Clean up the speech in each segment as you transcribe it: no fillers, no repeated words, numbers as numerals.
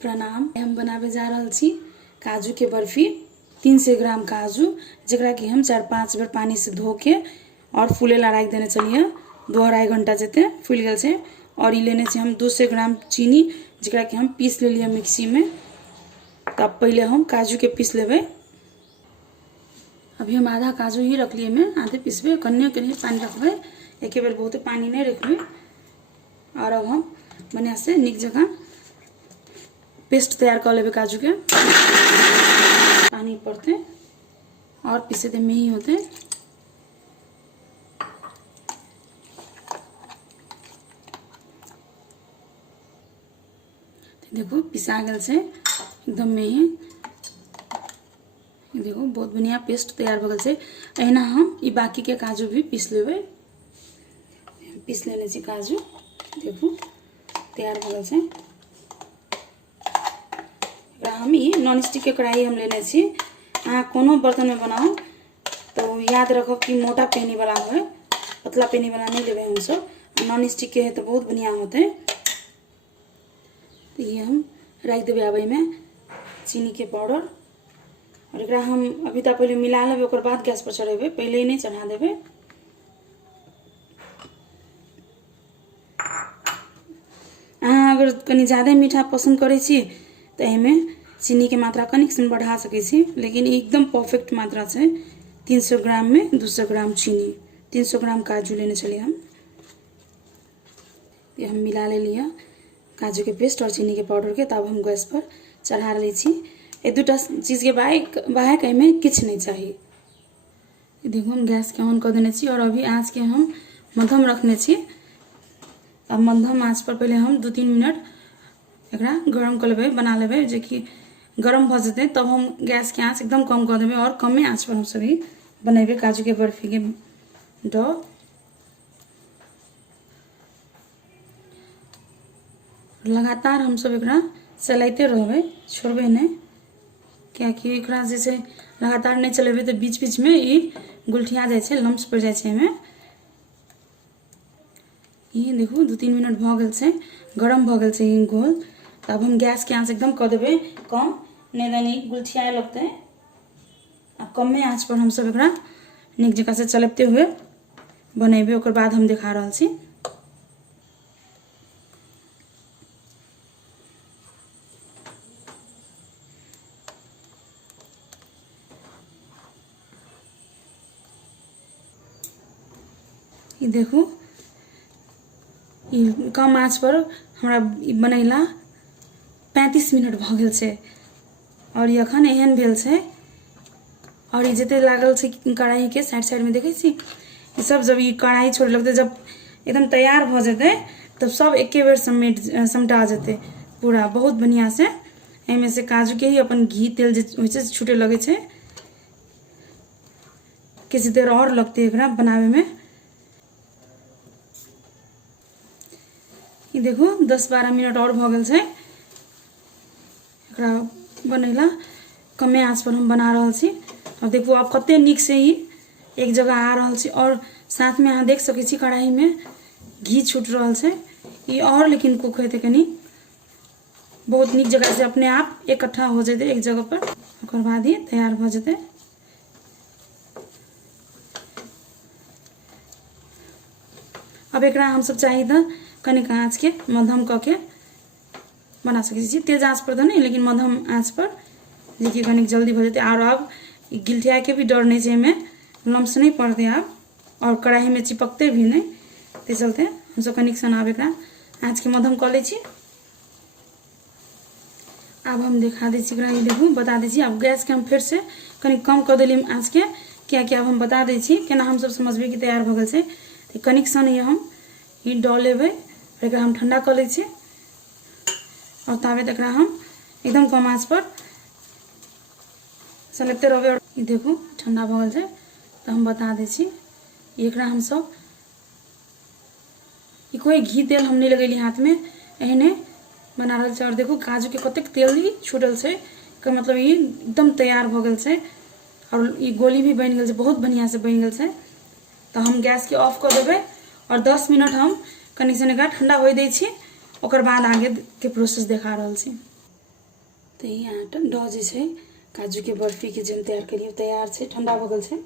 प्रणाम। हम बनाबे जा रहल छी काजू के बर्फी। 300 ग्राम काजू जरा कि हम 4-5 बेर पानी से धो के और फूले ला राख देने चलिए 2-2.5 घंटा जते फूल गल से। और ये लेने से हम 200 ग्राम चीनी जरा कि हम पीस ले लिए मिक्सी में। तब पहले हम काजू के पीस लेबे। अभी हम आधा काजू ही रख लिए में, आधे पीसबे, कन्ने पानी रखबे, एक बेर बहुत पानी नहीं रखबे। और अब हम बढ़िया से निक जगह पेस्ट तैयार कर लेबे काजू के। पानी पड़ते और पीसे दे में ही होते। देखो पिसा गल से एकदम में ही। देखो बहुत बढ़िया पेस्ट तैयार भगल से। अहिना हम ये बाकी के काजू भी पीस लेबे। पीस लेने से काजू देखो तैयार भगल से। हम ये नॉन स्टिक के कढ़ाई हम लेने छी। अहाँ कोनो बर्तन में बनाओ तो याद रखो कि मोटा पेनी वाला है, पतला पेनी वाला नहीं लेबे हम सब। नॉन स्टिक के है तो बहुत बढ़िया होते। तो ये हम रख देवे आबे में चीनी के पाउडर। और एकरा हम अभी तक पहले मिला लेबे, ओकर बाद गैस पर चढ़ेबे, पहले ही नहीं चढ़ा देबे। अहाँ अगर कनी ज़्यादा मीठा पसंद करे छी तो एमे चीनी के मात्रा कनिक बढ़ा सके छी, लेकिन एकदम परफेक्ट मात्रा से 300 ग्राम में 200 ग्राम चीनी, 300 ग्राम काजू लेने चलिए हम। ये हम मिला ले लिया काजू के पेस्ट और चीनी के पाउडर के। तब हम गैस पर चढ़ा ली छी। ये दूटा चीज के बाहक एमे किछ नहीं चाहिए। देखो हम गैस के ऑन कर देने छी और अभी आँच के हम मध्यम रखने छी। अब मध्यम आँच पर पहले हम 2-3 मिनट एकरा गरम कर लेबे, बना लेबे। जे कि गरम भ जते तब हम गैस के आँच एकदम कम कर देबे और कमे आँच पर हम सभी बनेबे काजू के बर्फी के डो। लगातार हम सब एकरा चलाते रहबे, छोड़बे नहीं। क्या कि एकरा जैसे लगातार नहीं चलेबे तो बीच बीच में ये गुलठिया जाए छे, लम्स पड़ जाए छे एमे। ये देखो 2-3 मिनट भ गेल से, गरम भ गेल से ये गोल। तब हम गैस के आँच एकदम कर देबे कम, नहीं तो गुलठियाए लगते। अब कमे आँच पर हम सब एकरा निक जगह से चलते हुए बनेबे। ओकर बाद हम दिखा रहल छी। ये देखो ये कम आँच पर हमरा बनैला 35 मिनट भ गेल से। और ये अखन एहन भेल से। और ये जते लागल से कढ़ाई के साइड में देखे छी, ये सब जब ये कढ़ाई छोड़े लगते, जब एकदम तैयार भ जते तब सब एके बेर समटा जते पूरा बहुत बढ़िया से। एमे से काजू के ही अपन घी तेल जे होय छे छूटे लगे छे। किसी देर और लगते एकरा बनावे में। ये देखो 10-12 मिनट और भ गेल से एकरा बनैला। कमे आँच पर हम बना रहल छी। और देखो अब कते निक से ही एक जगह आ रहल छी। और साथ में अहाँ देख सके छी कढ़ाई में घी छूट रहल से। ये और लेकिन कुक हेते कनी बहुत निक जगह से अपने आप इकट्ठा हो जेते एक जगह पर। ओकर बाद ही तैयार भ जेते। अब एकरा हम सब चाहिए तो कनिक आँच के मध्यम क के बना सके छी। तेज आँच पर तो नहीं, लेकिन मध्यम आँच पर, देखिए कनिक जल्दी हो जाते। और अब गिलठिया के भी डर नहीं चाहिए, में लम्स नहीं पड़ते आप, और कढ़ाई में चिपकते भी नहीं। ते चलते हम सब कनिक सन एकरा आँच के मध्यम कर ले छी। अब हम दिखा दी छी एकरा। ये देखो बता दी छी। अब गैस के हम फिर से कनिक कम कर दिली आँच के। क्या क्या अब हम बता दी छी केना हम सब समझबे कि तैयार भ गेल से। तो कनिक सन ये हम ये डो लेबे और एकरा हम ठंडा कर ले छी। और तावे तक हम एकदम कम आँच पर चलते रहबे। और ये देखो ठंडा भ गेल से। तो हम बता दी छी एकरा हम सब ये कोई घी तेल हम नहीं लगेली हाथ में, एहने बना रहल छै। और देखो काजू के कतेक तेल ही छूटल से, का मतलब ये एकदम तैयार भ गेल से। और ये गोली भी बन गेल से, बहुत बढ़िया से बन गेल से। तो हम गैस के ऑफ कर देबे और 10 मिनट हम कनी सन एकरा ठंडा होय दै छी। ओकर बाद आगे के प्रोसेस देखा रहल छी। तो ई आटा डो जे छै काजू के बर्फी के जेम तैयार करिए तैयार छै, ठंडा भ गेल छै,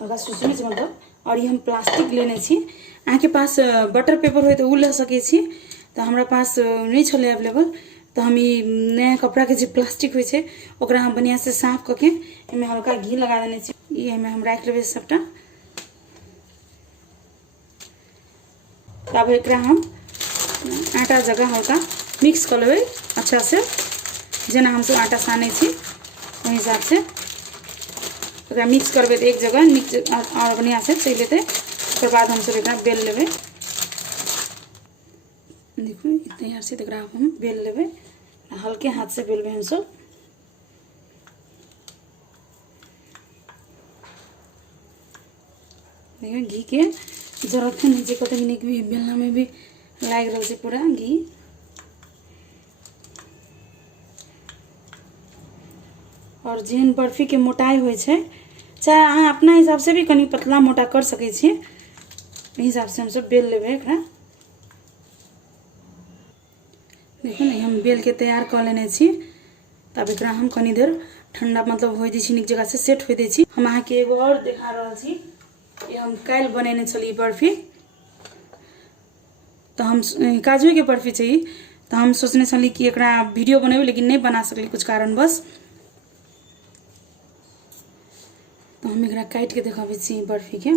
हल्का सुसमी छै मतलब। और ये हम प्लास्टिक लेने छी, अहाँ के पास बटर पेपर होय तो उ ले सके छी, तो हमरा पास नहीं छले अवेलेबल, तो हम ई नया कपड़ा के जे प्लास्टिक होय छै ओकरा हम बढ़िया से साफ करके एमे हल्का घी लगा देने छी। ई एमे हम राख लेबे सबटा। तब एकरा हम आटा जगह हल्का मिक्स कर लेबै अच्छा से, जेना हम सब आटा सानै छी ओहि हिसाब से एकरा मिक्स करबे तो एक जगह मिक्स और बढ़िया से चल जेतै। ओकर बाद हम सब एकरा बेल लेबै। देखो तैयार से एकरा हम बेल लेबै, हल्के हाथ से बेलबै हम सब। देखिए घी के जरूरत नहीं छै, कतई नहीं कि बेलना में भी लाग रहल छै पूरा घी। और जेहन बर्फी के मोटाई होय छै, चाहे अहाँ अपना हिसाब से भी कनी पतला मोटा कर सकै छी, एहि हिसाब से हम सब बेल लेबै एकरा। देखो ने हम बेल के तैयार कर लेने छी। तब एकरा हम कनी देर ठंडा मतलब होय दै छी, नीक जगह से सेट होय दै छी। हम अहाँ के एगो और देखा रहल छी, ये हम काल्हि बनेने छली बर्फी, तो हम काजू के बर्फी छै, तो हम सोचने छली कि एकरा वीडियो बनेबै लेकिन नहीं बना सकली कुछ कारणवश। तो हम एकरा काट के देखाबै छी बर्फी के।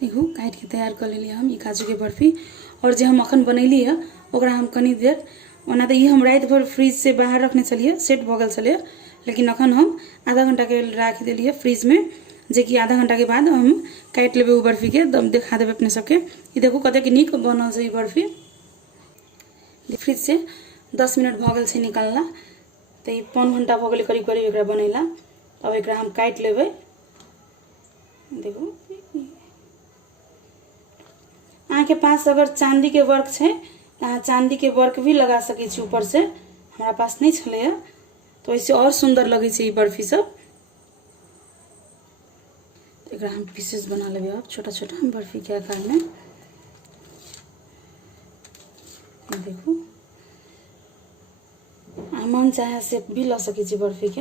देखो काट के तैयार कर लेलिए हम ई काजू के बर्फी। और जे हम अखन बनैली है ओकरा हम कनी देर, ओना तो ई हम रात भर फ्रिज से बाहर रखने छलिए, सेट भ गेल छलिए, लेकिन अखन हम आधा घंटा के राख देलिए फ्रिज में, जे कि आधा घंटा के बाद हम काट लेबै उ बर्फी के, दम देखा देबै अपने सबके। ई देखो कते के नीक बनल छै ई बर्फी। फ्रिज से 10 मिनट भ गेल छै निकालला, तो ये पौन घंटा भ गेल करीब करीब एकरा बनैला। अब एकरा हम काट लेबै। देखो अहाँ के पास अगर चांदी के वर्क छै तो अहाँ चांदी के वर्क भी लगा सकै छी ऊपर से, हमरा पास नहीं छलै, तो इससे और सुंदर लगे छै ई बर्फी सब। तो एकरा हम पीसेस बना लेबै अब छोटा छोटा बर्फी के आकार में। देखो मन चाहे शेप भी ला सकै छी बर्फी के।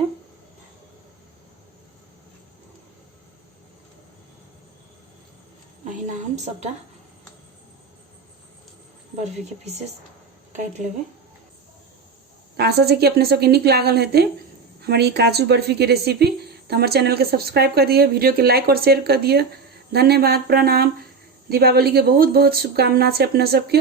अहिना हम सबटा बर्फी के पीसेस काट लेबै। तो आशा छै कि अपने सबके नीक लागल हेतै हमारी ई काजू बर्फी के रेसिपी। तो हमारे चैनल के सब्सक्राइब कर दिए, वीडियो के लाइक और शेयर कर दिए। धन्यवाद, प्रणाम। दीपावली के बहुत बहुत शुभकामना छै अपने सबके।